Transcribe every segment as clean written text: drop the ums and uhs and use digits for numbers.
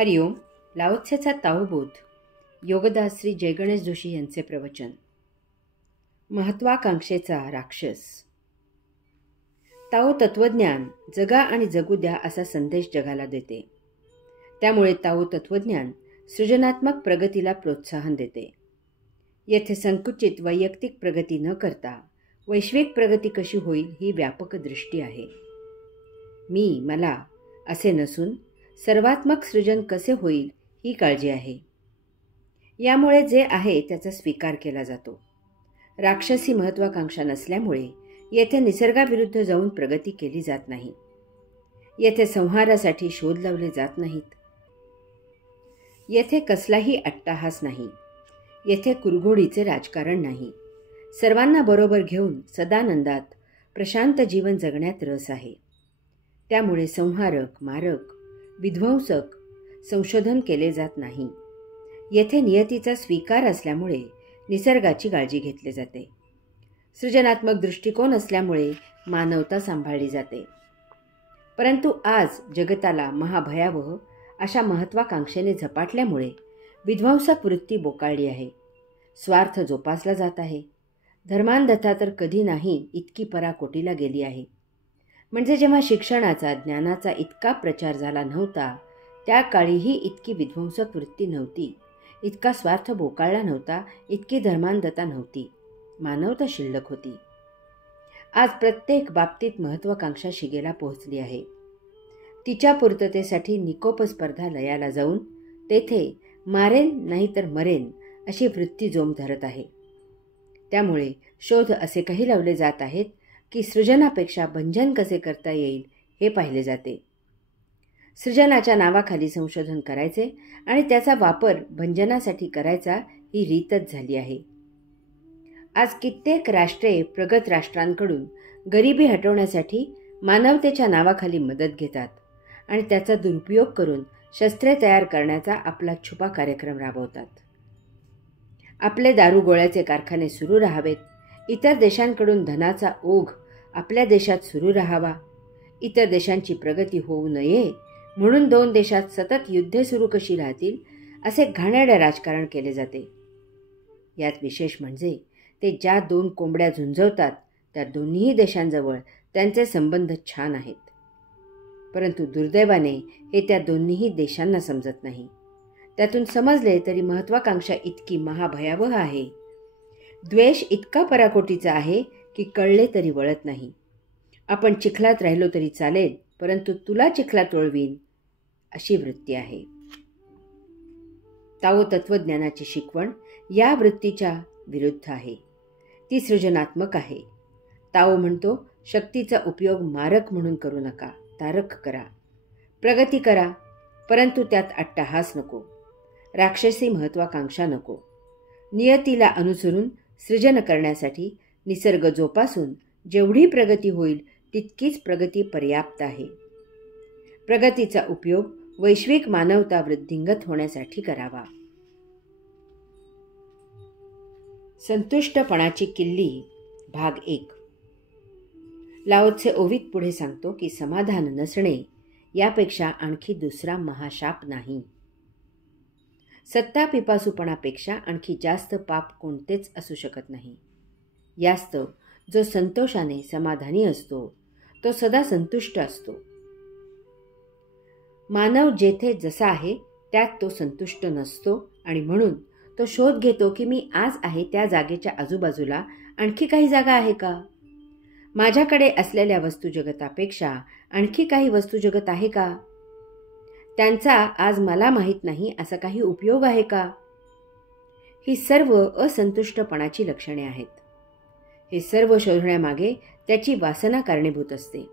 हरिओम. लाओत्सेचा ताओबोध. योगदास श्री जयगणेश जोशी यांचे प्रवचन. महत्वाकांक्षेचा राक्षस. ताओ तत्वज्ञान जगा आणि जगू द्या असा संदेश जगाला देते. त्यामुळे ताओ तत्वज्ञान सृजनात्मक प्रगतीला प्रोत्साहन देते. येथे संकुचित वैयक्तिक प्रगती न करता वैश्विक प्रगती कशी होईल ही व्यापक दृष्टी आहे. मी मला असे नसून सर्वात्मक सृजन कसे होईल ही काळजी आहे. यामुळे जे आहे त्याचा स्वीकार केला जातो. राक्षसी महत्वाकांक्षा नसल्यामुळे येथे निसर्गाविरुद्ध जाऊन प्रगती केली जात नाही. येथे संहारासाठी शोध लावले जात नाहीत. येथे कसलाही अट्टाहास नाही. येथे कुरघोडीचे राजकारण नाही. सर्वांना बरोबर घेऊन सदानंदात प्रशांत जीवन जगण्यात रस आहे. त्यामुळे संहारक, मारक, विध्वंसक संशोधन केले जात नाही. येथे नियतीचा स्वीकार असल्यामुळे निसर्गाची काळजी घेतली जाते. सृजनात्मक दृष्टिकोन असल्यामुळे मानवता सांभाळली जाते. परंतु आज जगताला महाभयावह अशा महत्वाकांक्षेने झपाटल्यामुळे विध्वंसक वृत्ती बोकाळली आहे. स्वार्थ जोपासला जात आहे. धर्मांधता तर कधी नाही इतकी पराकोटीला गेली आहे. म्हणजे जेव्हा शिक्षणाचा, ज्ञानाचा इतका प्रचार झाला नव्हता त्या काळीही इतकी विध्वंसक वृत्ती नव्हती, इतका स्वार्थ बोकाळला नव्हता, इतकी धर्मांधता नव्हती. मानवता शिल्लक होती. आज प्रत्येक बाबतीत महत्वाकांक्षा शिगेला पोहोचली आहे. तिच्या पूर्ततेसाठी निकोप स्पर्धा लयाला जाऊन तेथे मारेन नाहीतर मरेन अशी वृत्ती जोम धरत आहे. त्यामुळे शोध असे काही लावले जात आहेत की सृजनापेक्षा भंजन कसे करता येईल हे पाहिले जाते. सृजनाच्या नावाखाली संशोधन करायचे आणि त्याचा वापर भंजनासाठी करायचा ही रीतच झाली आहे. आज कित्येक राष्ट्रे प्रगत राष्ट्रांकडून गरिबी हटवण्यासाठी मानवतेच्या नावाखाली मदत घेतात आणि त्याचा दुरुपयोग करून शस्त्रे तयार करण्याचा आपला छुपा कार्यक्रम राबवतात. आपले दारुगोळ्याचे कारखाने सुरू राहावेत, इतर देशांकडून धनाचा ओघ आपल्या देशात सुरू राहावा, इतर देशांची प्रगती होऊ नये म्हणून दोन देशात सतत युद्धे सुरू कशी राहतील असे घाणेरडे राजकारण केले जाते. यात विशेष म्हणजे ते ज्या दोन कोंबड्या झुंजवतात त्या दोन्ही देशांजवळ त्यांचे संबंध छान आहेत. परंतु दुर्दैवाने हे त्या दोन्हीही देशांना समजत नाही. त्यातून समजले तरी महत्वाकांक्षा इतकी महाभयावह आहे, द्वेष इतका पराकोटीचा आहे की कळले तरी वळत नाही. आपण चिखलात राहिलो तरी चालेल, परंतु तुला चिखलात वळवीन अशी वृत्ती आहे. ताओ तत्वज्ञानाची शिकवण या वृत्तीच्या विरुद्ध आहे. ती सृजनात्मक आहे. ताओ म्हणतो, शक्तीचा उपयोग मारक म्हणून करू नका, तारक करा. प्रगती करा, परंतु त्यात अट्टाहास नको, राक्षसी महत्वाकांक्षा नको. नियतीला अनुसरून सृजन करण्यासाठी निसर्ग जोपासून जेवढी प्रगती होईल तितकीच प्रगती पर्याप्त आहे. प्रगतीचा उपयोग वैश्विक मानवता वृद्धिंगत होण्यासाठी करावा. संतुष्टपणाची किल्ली भाग 1. लाओत्से ओवीत पुढे सांगतो की समाधान नसणे यापेक्षा आणखी दुसरा महाशाप नाही. सत्ता पिपासूपणापेक्षा आणखी जास्त पाप कोणतेच असू शकत नाही. यास्तव जो संतोषाने समाधानी असतो तो सदा संतुष्ट असतो. मानव जेथे जसा आहे त्यात तो संतुष्ट नसतो आणि म्हणून तो शोध घेतो की मी आज आहे त्या जागेच्या आजूबाजूला आणखी काही जागा आहे का? माझ्याकडे असलेल्या वस्तुजगतापेक्षा आणखी काही वस्तुजगत आहे का? त्यांचा आज मला माहीत नाही असा काही उपयोग आहे का? ही सर्व असंतुष्टपणाची लक्षणे आहेत. हे सर्व शोधण्यामागे त्याची वासना कारणीभूत असते.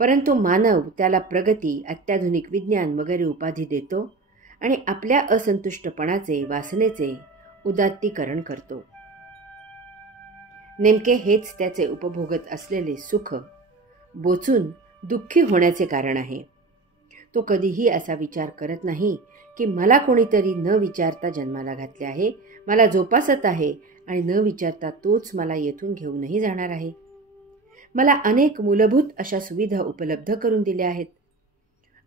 परंतु मानव त्याला प्रगती, अत्याधुनिक विज्ञान वगैरे उपाधी देतो आणि आपल्या असंतुष्टपणाचे, वासनेचे उदात्तीकरण करतो. नेमके हेच त्याचे उपभोगत असलेले सुख बोचून दुःखी होण्याचे कारण आहे. तो कधीही असा विचार करत नाही की मला कोणीतरी न विचारता जन्माला घातले आहे, मला जोपासत आहे आणि न विचारता तोच मला येथून घेऊनही जाणार आहे. मला अनेक मूलभूत अशा सुविधा उपलब्ध करून दिल्या आहेत.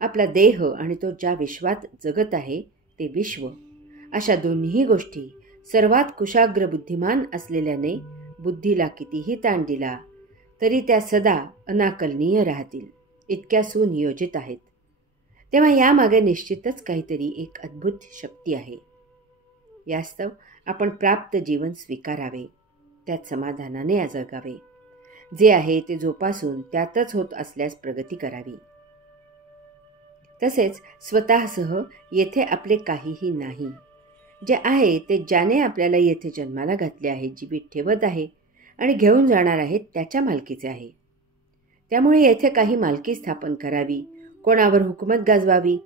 आपला देह आणि तो ज्या विश्वात जगत आहे ते विश्व, अशा दोन्ही गोष्टी सर्वात कुशाग्र बुद्धिमान असलेल्याने बुद्धीला कितीही ताण दिला तरी त्या सदा अनाकलनीय राहतील, इतक्या सुनियोजित आहेत. तेव्हा यामागे निश्चितच काहीतरी एक अद्भुत शक्ती आहे. यास्तव आपण प्राप्त जीवन स्वीकारावे, त्यात समाधानाने जगावे. जे आहे ते जोपासून त्यातच होत असल्यास प्रगती करावी. तसेच स्वतःसह येथे आपले काहीही नाही. जे आहे ते ज्याने आपल्याला येथे जन्माला घातले आहे, जीवित ठेवत आहे आणि घेऊन जाणार आहे त्याच्या मालकीचे आहे. त्यामुळे येथे काही मालकी स्थापन करावी, कोणावर हुकूमत गाजवावी,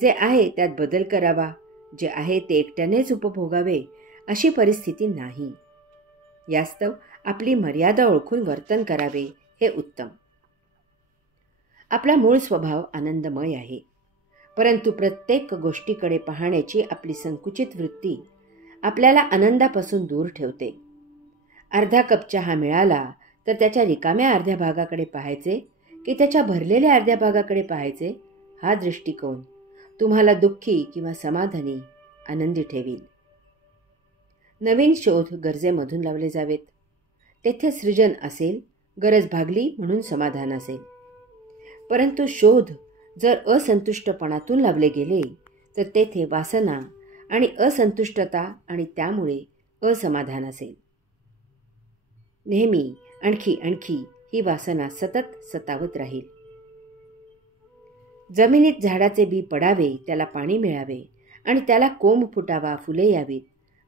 जे आहे त्यात बदल करावा, जे आहे ते एकट्यानेच उपभोगावे अशी परिस्थिती नाही. यास्तव आपली मर्यादा ओळखून वर्तन करावे हे उत्तम. आपला मूळ स्वभाव आनंदमय आहे, परंतु प्रत्येक गोष्टीकडे पाहण्याची आपली संकुचित वृत्ती आपल्याला आनंदापासून दूर ठेवते. अर्धा कप चहा मिळाला तर त्याच्या रिकाम्या अर्ध्या भागाकडे पाहायचे की त्याच्या भरलेल्या अर्ध्या भागाकडे पाहायचे, हा दृष्टिकोन तुम्हाला दुःखी किंवा समाधानी, आनंदी ठेवील. नवीन शोध गरजेमधून लावले जावेत. तेथे सृजन असेल, गरज भागली म्हणून समाधान असेल. परंतु शोध जर असंतुष्टपणातून लावले गेले तर तेथे वासना आणि असंतुष्टता आणि त्यामुळे असमाधान असेल. नेहमी आणखी ही वासना सतत सतावत राहील. जमिनीत झाडाचे बी पडावे, त्याला पाणी मिळावे आणि त्याला कोंब फुटावा, फुले यावीत.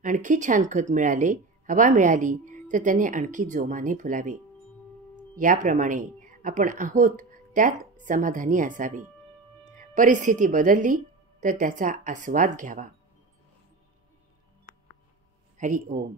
आणखी छान खत मिळाले, हवा मिळाली तर त्याने आणखी जोमाने फुलावे. याप्रमाणे आपण आहोत त्यात समाधानी असावे. परिस्थिती बदलली तर त्याचा आस्वाद घ्यावा. हरि ओम.